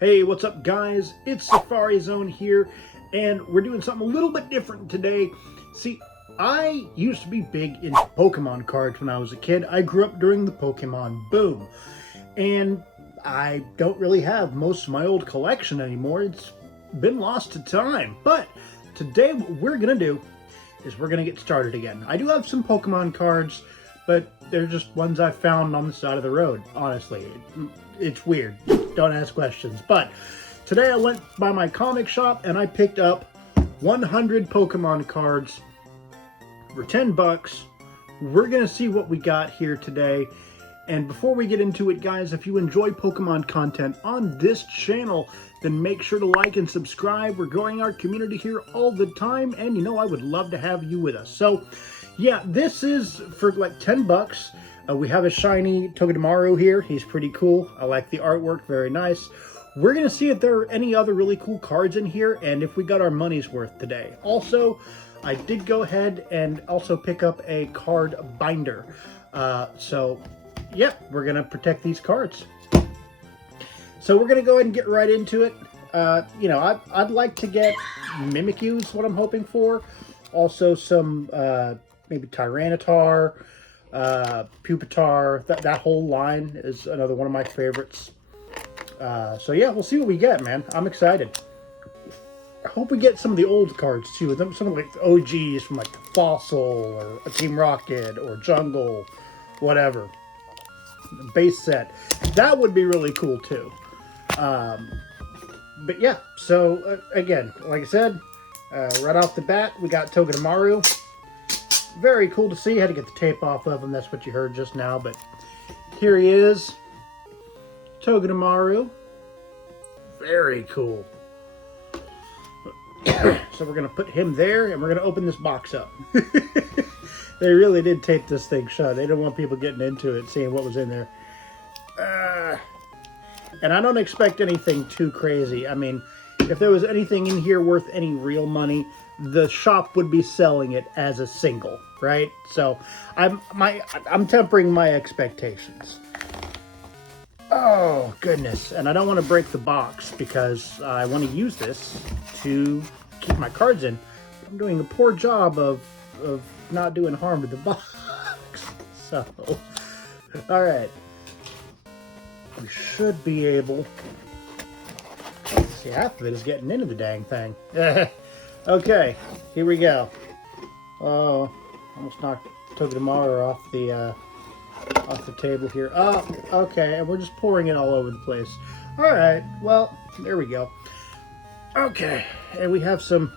Hey, what's up guys? It's Safari Zone here, and we're doing something a little bit different today. See, I used to be big into Pokemon cards when I was a kid. I grew up during the Pokemon boom, and I don't really have most of my old collection anymore. It's been lost to time. But today what we're gonna do is we're gonna get started again. I do have some Pokemon cards, but they're just ones I found on the side of the road, honestly. It's weird. Don't ask questions. But today I went by my comic shop and I picked up 100 Pokemon cards for 10 bucks. We're going to see what we got here today. And before we get into it, guys, if you enjoy Pokemon content on this channel, then make sure to like and subscribe. We're growing our community here all the time, and you know I would love to have you with us. So, yeah, this is for like 10 bucks. We have a shiny Togedemaru here. He's pretty cool. I like the artwork, very nice. We're going to see if there are any other really cool cards in here and if we got our money's worth today. Also, I did go ahead and also pick up a card binder. Yep, we're going to protect these cards. So we're going to go ahead and get right into it. I'd like to get Mimikyu is what I'm hoping for. Also some maybe Tyranitar, Pupitar. That whole line is another one of my favorites. So yeah, we'll see what we get, man. I'm excited. I hope we get some of the old cards too. Some of like the OGs from like Fossil or a Team Rocket or Jungle, whatever. Base set. That would be really cool too. But yeah, so again, like I said, right off the bat, we got Togedemaru. Very cool to see. Had to get the tape off of him. That's what you heard just now. But here he is. Togedemaru. Very cool. So we're going to put him there, and we're going to open this box up. They really did tape this thing shut. They didn't want people getting into it, seeing what was in there. And I don't expect anything too crazy. I mean, if there was anything in here worth any real money, the shop would be selling it as a single, right? So I'm tempering my expectations. Oh goodness, and I don't want to break the box because I want to use this to keep my cards in. I'm doing a poor job of not doing harm to the box. So, all right, we should be able. See, half of it is getting into the dang thing. Okay, here we go. Oh, almost knocked Togedemaru off the table here. Oh, okay, and we're just pouring it all over the place. All right, well, there we go. Okay, and we have some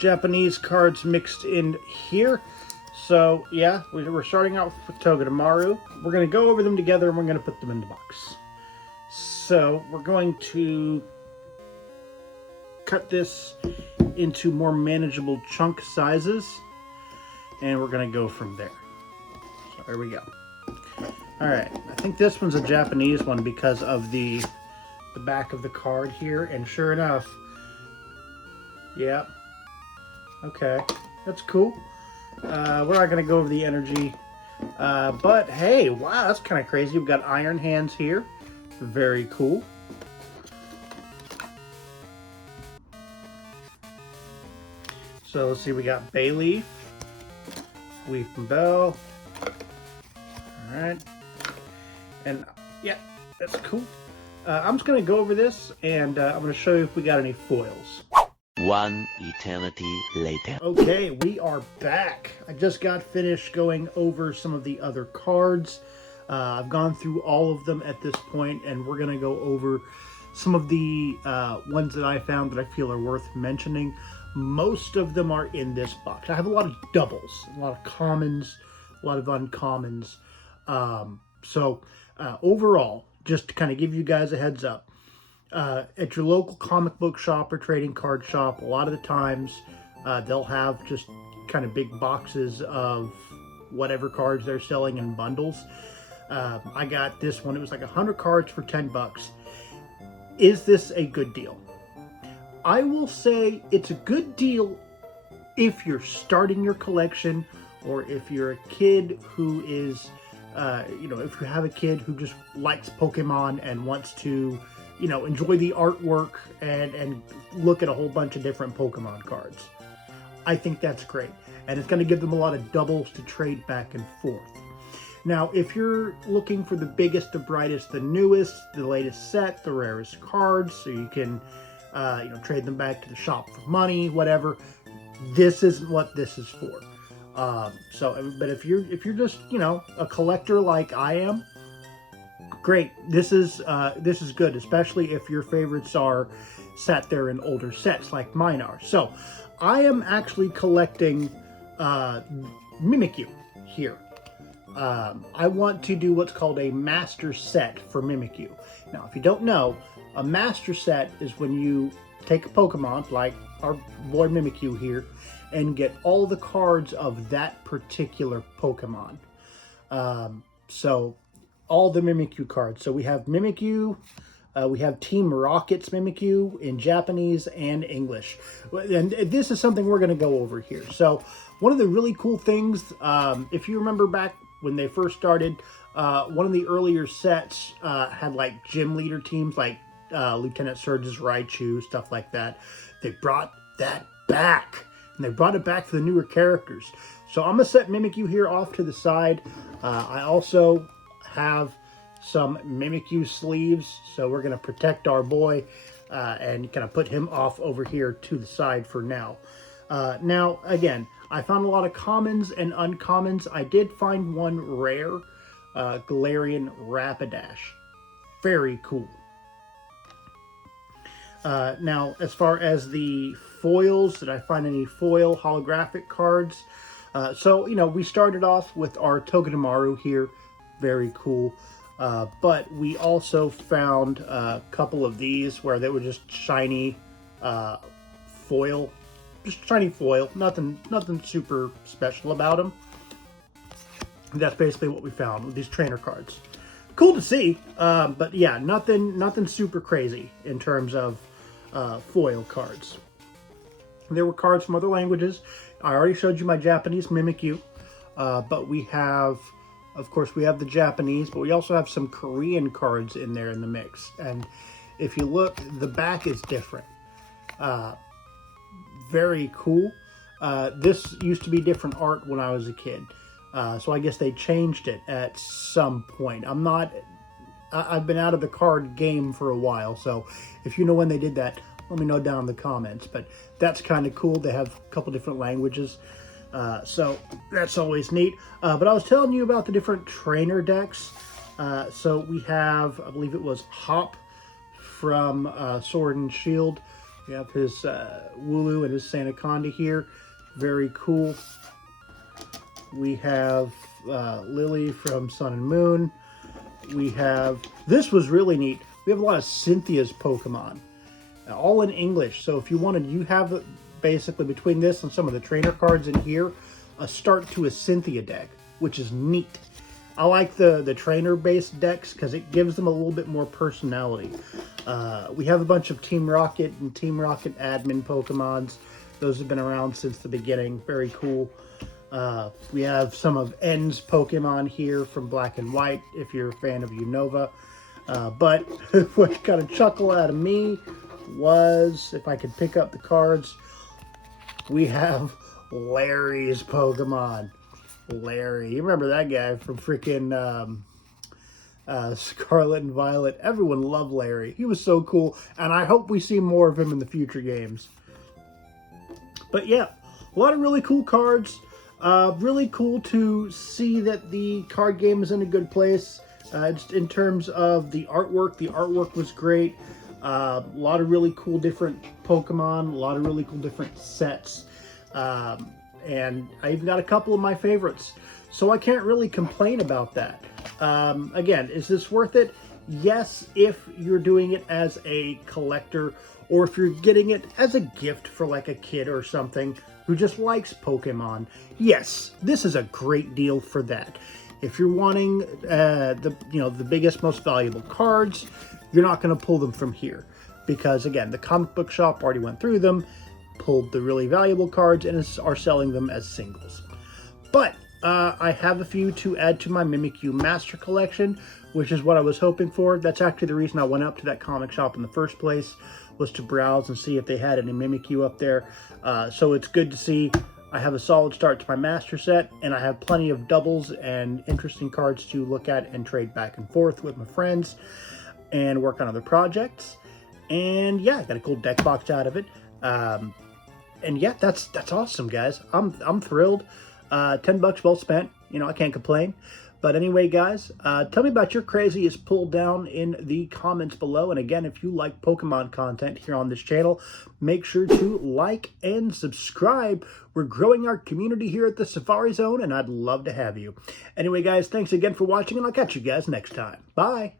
Japanese cards mixed in here. So, yeah, we're starting out with Togedemaru. We're going to go over them together, and we're going to put them in the box. So, we're going to cut this into more manageable chunk sizes, and we're going to go from there. So, there we go. All right, I think this one's a Japanese one because of the back of the card here, and sure enough, yeah, okay, that's cool. We're not going to go over the energy, but hey, wow, that's kind of crazy. We've got Iron Hands here, very cool. So let's see, we got Bayleef, Weepinbell, all right. And yeah, that's cool. I'm just going to go over this, and I'm going to show you if we got any foils. One eternity later. Okay, we are back. I just got finished going over some of the other cards. I've gone through all of them at this point, and we're going to go over some of the ones that I found that I feel are worth mentioning. Most of them are in this box. I have a lot of doubles, a lot of commons, a lot of uncommons. Overall, just to kind of give you guys a heads up, at your local comic book shop or trading card shop, a lot of the times they'll have just kind of big boxes of whatever cards they're selling in bundles. I got this one. It was like 100 cards for 10 bucks. Is this a good deal? I will say it's a good deal if you're starting your collection, or if you're a kid who is if you have a kid who just likes Pokemon and wants to enjoy the artwork and look at a whole bunch of different Pokemon cards. I think that's great. And it's going to give them a lot of doubles to trade back and forth. Now, if you're looking for the biggest, the brightest, the newest, the latest set, the rarest cards, so you can, trade them back to the shop for money, whatever, this isn't what this is for. But if you're just, a collector like I am, great. This is good, especially if your favorites are sat there in older sets like mine are. So, I am actually collecting Mimikyu here. I want to do what's called a master set for Mimikyu. Now, if you don't know, a master set is when you take a Pokemon, like our boy Mimikyu here, and get all the cards of that particular Pokemon. So, all the Mimikyu cards. So we have Mimikyu, we have Team Rocket's Mimikyu in Japanese and English. And this is something we're going to go over here. So one of the really cool things, if you remember back when they first started, one of the earlier sets had like gym leader teams like Lieutenant Surge's Raichu, stuff like that. They brought that back. And they brought it back for the newer characters. So I'm going to set Mimikyu here off to the side. I also have some Mimikyu sleeves, so we're going to protect our boy and kind of put him off over here to the side for now. Now, again, I found a lot of commons and uncommons. I did find one rare, Galarian Rapidash. Very cool. Now, as far as the foils, did I find any foil holographic cards? So, we started off with our Togedemaru here. Very cool. But we also found a couple of these where they were just shiny foil. Just shiny foil. Nothing super special about them. And that's basically what we found with these trainer cards. Cool to see. But yeah, nothing super crazy in terms of foil cards. There were cards from other languages. I already showed you my Japanese Mimikyu. But we have... Of course, we have the Japanese, but we also have some Korean cards in there in the mix. And if you look, the back is different. Very cool. This used to be different art when I was a kid. So I guess they changed it at some point. I've been out of the card game for a while. So if you know when they did that, let me know down in the comments. But that's kind of cool. They have a couple different languages. So that's always neat. But I was telling you about the different trainer decks. So we have, I believe it was Hop from Sword and Shield. We have his Wooloo and his Sandaconda here. Very cool. We have Lily from Sun and Moon. We have, this was really neat. We have a lot of Cynthia's Pokemon. All in English. So if you wanted, you have basically between this and some of the trainer cards in here, a start to a Cynthia deck, which is neat. I like the trainer-based decks because it gives them a little bit more personality. We have a bunch of Team Rocket and Team Rocket admin Pokemons. Those have been around since the beginning. Very cool. We have some of N's Pokemon here from Black and White, if you're a fan of Unova. But what got a chuckle out of me was, if I could pick up the cards, we have Larry's Pokemon. Larry. You remember that guy from freaking Scarlet and Violet. Everyone loved Larry. He was so cool. And I hope we see more of him in the future games. But yeah, a lot of really cool cards. Really cool to see that the card game is in a good place. Just in terms of the artwork was great. A lot of really cool different Pokemon, a lot of really cool different sets. And I even got a couple of my favorites. So I can't really complain about that. Again, is this worth it? Yes, if you're doing it as a collector, or if you're getting it as a gift for like a kid or something who just likes Pokemon. Yes, this is a great deal for that. If you're wanting the biggest, most valuable cards, you're not going to pull them from here. Because again, the comic book shop already went through them, pulled the really valuable cards, and are selling them as singles. But I have a few to add to my Mimikyu Master Collection, which is what I was hoping for. That's actually the reason I went up to that comic shop in the first place, was to browse and see if they had any Mimikyu up there. So it's good to see I have a solid start to my Master set, and I have plenty of doubles and interesting cards to look at and trade back and forth with my friends and work on other projects. And yeah, I got a cool deck box out of it. And yeah, that's awesome, guys. I'm thrilled. $10 well spent. You know, I can't complain. But anyway, guys, tell me about your craziest pull down in the comments below. And again, if you like Pokemon content here on this channel, make sure to like and subscribe. We're growing our community here at the Safari Zone, and I'd love to have you. Anyway, guys, thanks again for watching, and I'll catch you guys next time. Bye.